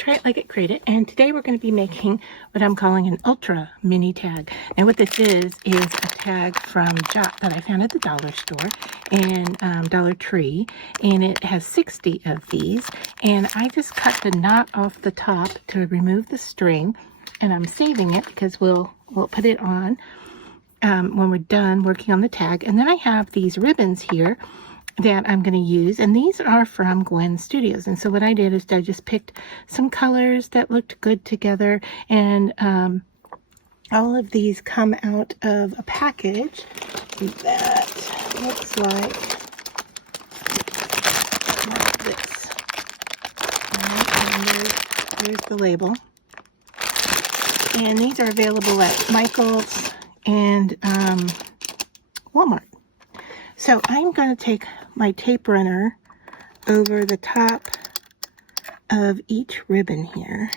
Try it like it created. And today we're going to be making what I'm calling an ultra mini tag. And what this is a tag from Jot that I found at the dollar store and Dollar Tree. And it has 60 of these. And I just cut the knot off the top to remove the string. And I'm saving it because we'll put it on when we're done working on the tag. And then I have these ribbons here that I'm going to use, and these are from Gwen Studios. And so what I did is I just picked some colors that looked good together, and all of these come out of a package that looks like this. All right, and there's the label. And these are available at Michael's and Walmart. So I'm going to take my tape runner over the top of each ribbon here.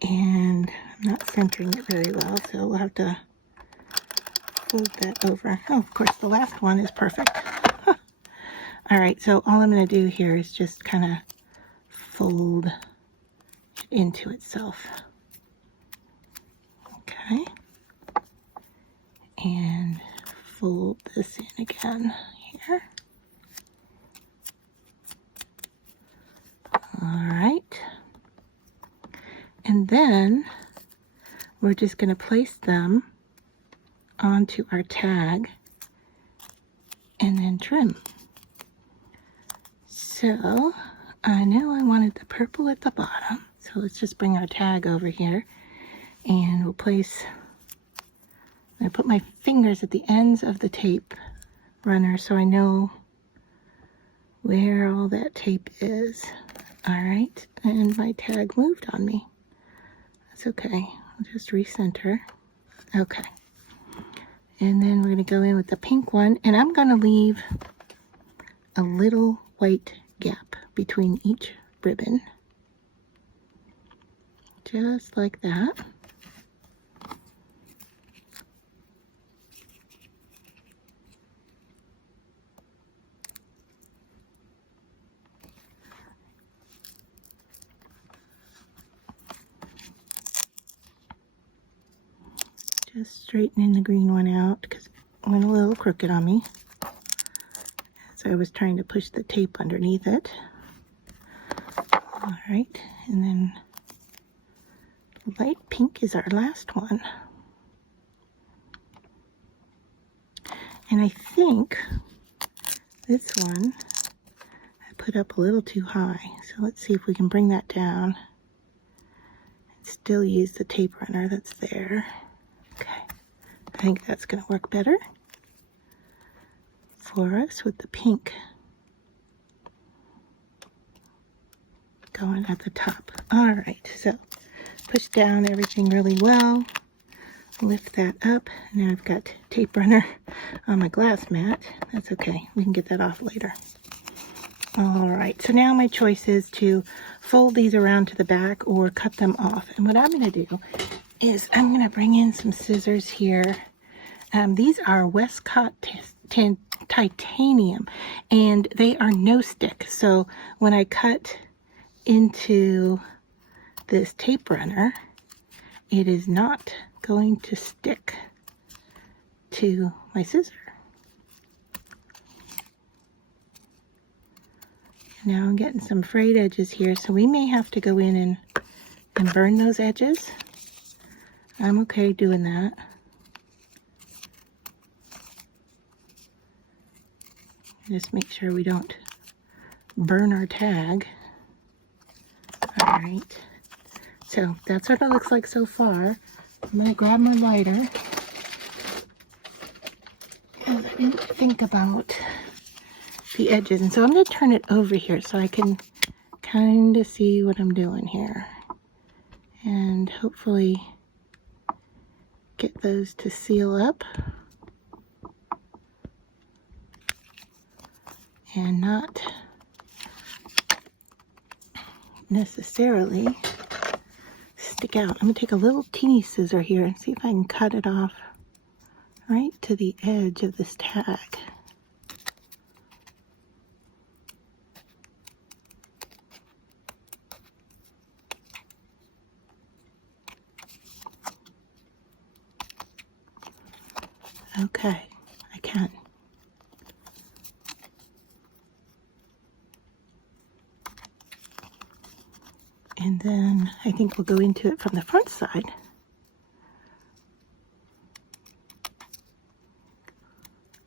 And I'm not centering it very well, so we'll have to fold that over. Oh, of course, the last one is perfect. All right, so all I'm going to do here is just kind of fold into itself. Okay. And fold this in again here. All right. And then we're just going to place them onto our tag and then trim. So I know I wanted the purple at the bottom. So let's just bring our tag over here and we'll place, I put my fingers at the ends of the tape runner so I know where all that tape is. All right, and my tag moved on me. That's okay, I'll just recenter. Okay, and then we're gonna go in with the pink one, and I'm gonna leave a little white gap between each ribbon. Just like that. Just straightening the green one out because it went a little crooked on me. So I was trying to push the tape underneath it. All right, and then light pink is our last one. And I think this one I put up a little too high. So let's see if we can bring that down and still use the tape runner that's there. Okay, I think that's going to work better for us with the pink going at the top. All right, so push down everything really well, lift that up. Now I've got tape runner on my glass mat. That's okay, we can get that off later. All right, so now my choice is to fold these around to the back or cut them off. And what I'm going to do is I'm going to bring in some scissors here. These are Westcott titanium, and they are no stick. So when I cut into this tape runner, it is not going to stick to my scissor. Now I'm getting some frayed edges here, so we may have to go in and burn those edges. I'm okay doing that. Just make sure we don't burn our tag. All right, so that's what it looks like so far. I'm gonna grab my lighter, because I didn't think about the edges, and so I'm gonna turn it over here so I can kind of see what I'm doing here, and hopefully get those to seal up and not necessarily stick out. I'm going to take a little teeny scissor here and see if I can cut it off right to the edge of this tag. Okay, I can. And then I think we'll go into it from the front side.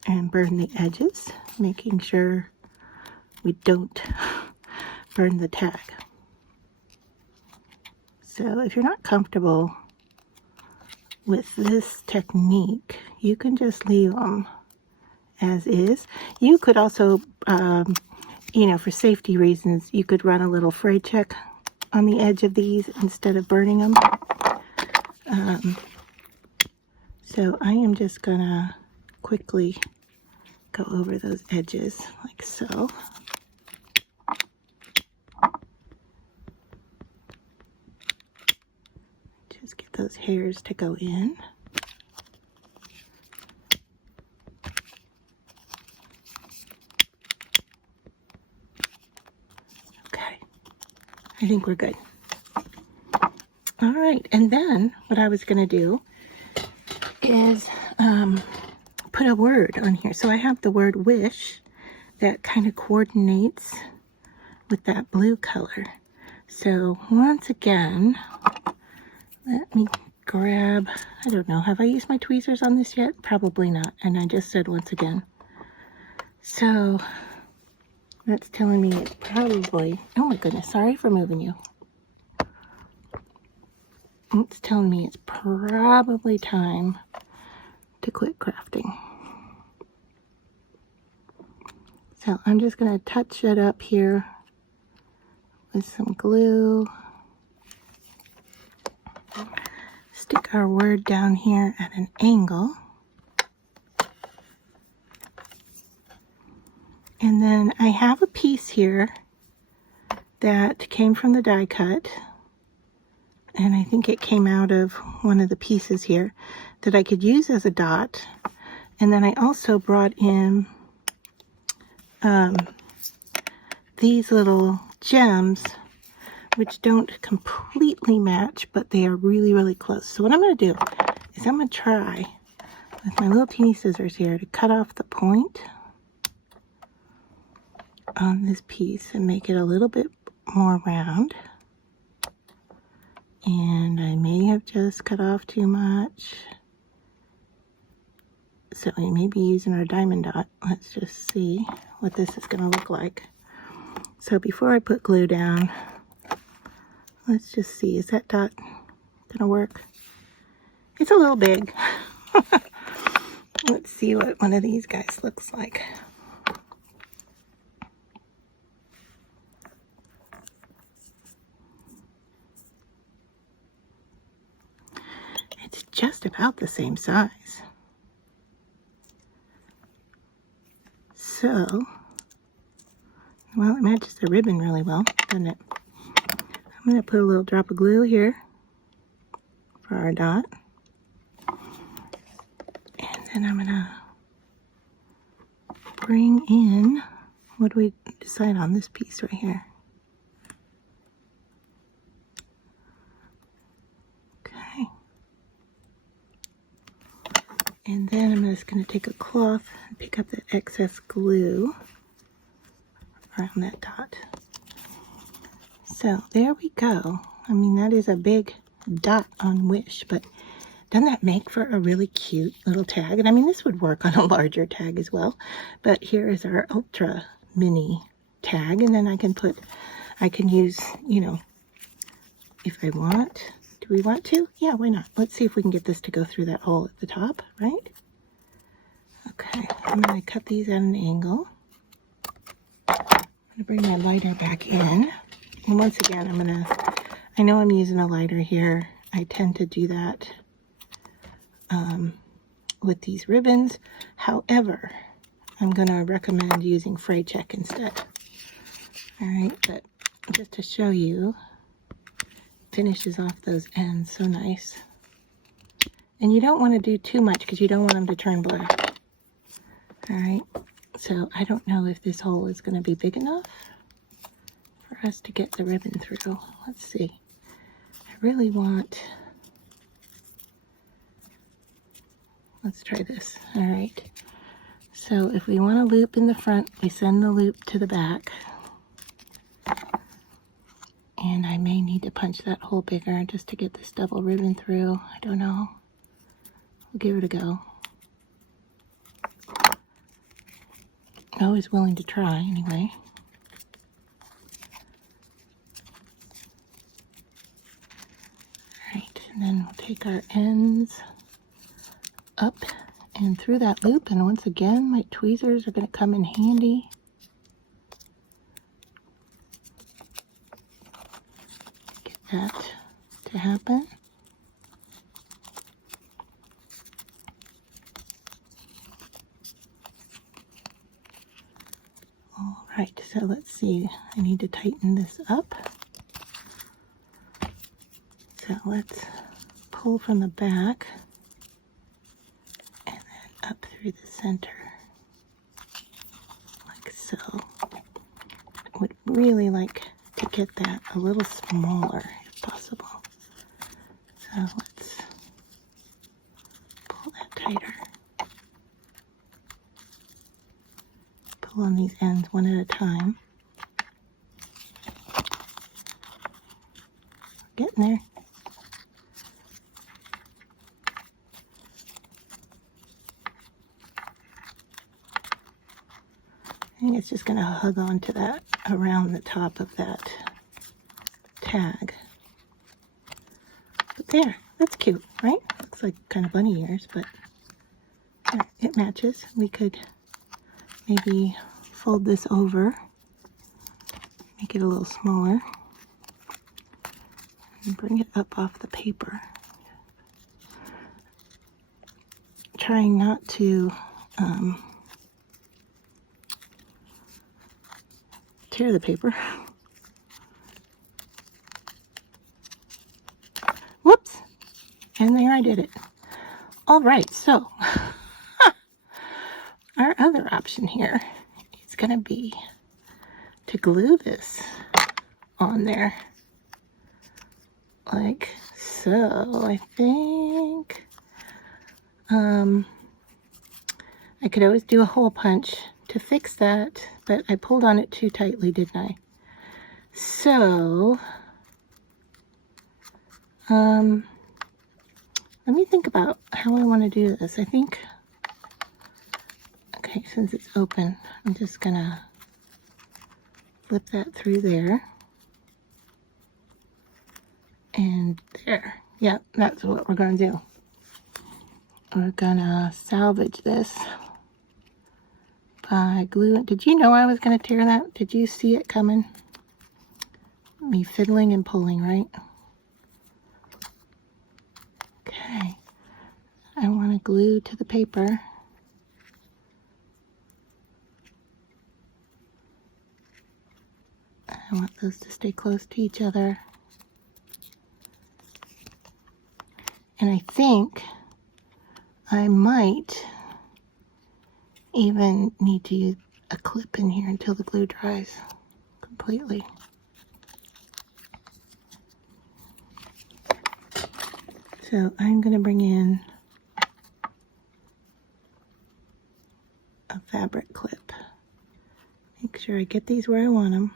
And burn the edges, making sure we don't burn the tag. So if you're not comfortable with this technique, you can just leave them as is. You could also, for safety reasons, you could run a little fray check on the edge of these instead of burning them. So I am just gonna quickly go over those edges like so. Just get those hairs to go in. Okay, I think we're good. All right, and then what I was gonna do is put a word on here. So I have the word wish that kind of coordinates with that blue color. So once again, let me grab, I don't know, have I used my tweezers on this yet? Probably not, and I just said once again. So that's telling me it's probably, oh my goodness, sorry for moving you. It's telling me it's probably time to quit crafting. So I'm just going to touch it up here with some glue. Stick our word down here at an angle. And then I have a piece here that came from the die cut. And I think it came out of one of the pieces here that I could use as a dot. And then I also brought in these little gems, which don't completely match, but they are really, really close. So what I'm going to do is I'm going to try with my little teeny scissors here to cut off the point on this piece and make it a little bit more round. And I may have just cut off too much. So we may be using our diamond dot. Let's just see what this is going to look like. So before I put glue down, let's just see, is that dot going to work? It's a little big. Let's see what one of these guys looks like. It's just about the same size. So, well, it matches the ribbon really well, doesn't it? I'm going to put a little drop of glue here for our dot. And then I'm going to bring in, what do we decide on this piece right here? Okay. And then I'm just going to take a cloth and pick up that excess glue around that dot. So there we go. I mean, that is a big dot on Wish, but doesn't that make for a really cute little tag? And I mean, this would work on a larger tag as well, but here is our ultra mini tag. And then I can use, if I want. Do we want to? Yeah, why not? Let's see if we can get this to go through that hole at the top, right? Okay, I'm going to cut these at an angle. I'm going to bring my lighter back in. And once again, I know I'm using a lighter here. I tend to do that with these ribbons. However, I'm going to recommend using fray check instead. All right, but just to show you, finishes off those ends so nice. And you don't want to do too much because you don't want them to turn blue. All right, so I don't know if this hole is going to be big enough for us to get the ribbon through. Let's see. I really want, Let's try this. All right. So if we want a loop in the front, we send the loop to the back. And I may need to punch that hole bigger just to get this double ribbon through. I don't know. We'll give it a go. Always willing to try anyway. Alright, and then we'll take our ends up and through that loop, and once again my tweezers are going to come in handy. Get that to happen. Alright, so let's see, I need to tighten this up. So let's pull from the back and then up through the center, like so. I would really like to get that a little smaller if possible. So let's pull that tighter. Pull on these ends one at a time. Getting there. I think it's just going to hug onto that around the top of that tag. But there, that's cute, right? Looks like kind of bunny ears, but yeah, it matches. We could maybe fold this over, make it a little smaller, and bring it up off the paper. Trying not to tear the paper. Whoops! And there I did it. All right, so our other option here is going to be to glue this on there like so. I think I could always do a hole punch to fix that, but I pulled on it too tightly, didn't I? So let me think about how I want to do this. I think, okay, since it's open, I'm just gonna flip that through there and there. Yeah, that's what we're gonna do. We're gonna salvage this by gluing. Did you know I was gonna tear that? Did you see it coming? Me fiddling and pulling, right? Okay, I want to glue to the paper. I want those to stay close to each other. And I think I might even need to use a clip in here until the glue dries completely. So I'm going to bring in a fabric clip. Make sure I get these where I want them.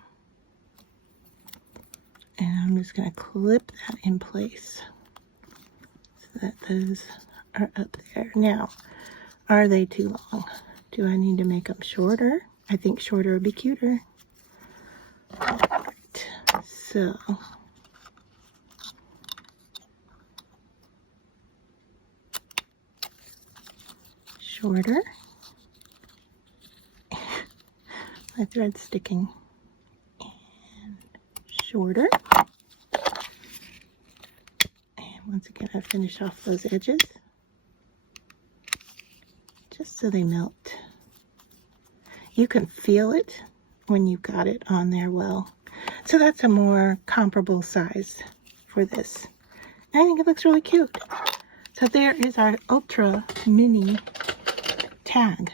And I'm just going to clip that in place so that those are up there. Now, are they too long? Do I need to make them shorter? I think shorter would be cuter. All right, so shorter. My thread's sticking. And shorter. And once again, I finish off those edges just so they melt. You can feel it when you've got it on there well. So that's a more comparable size for this. And I think it looks really cute. So there is our ultra mini tag.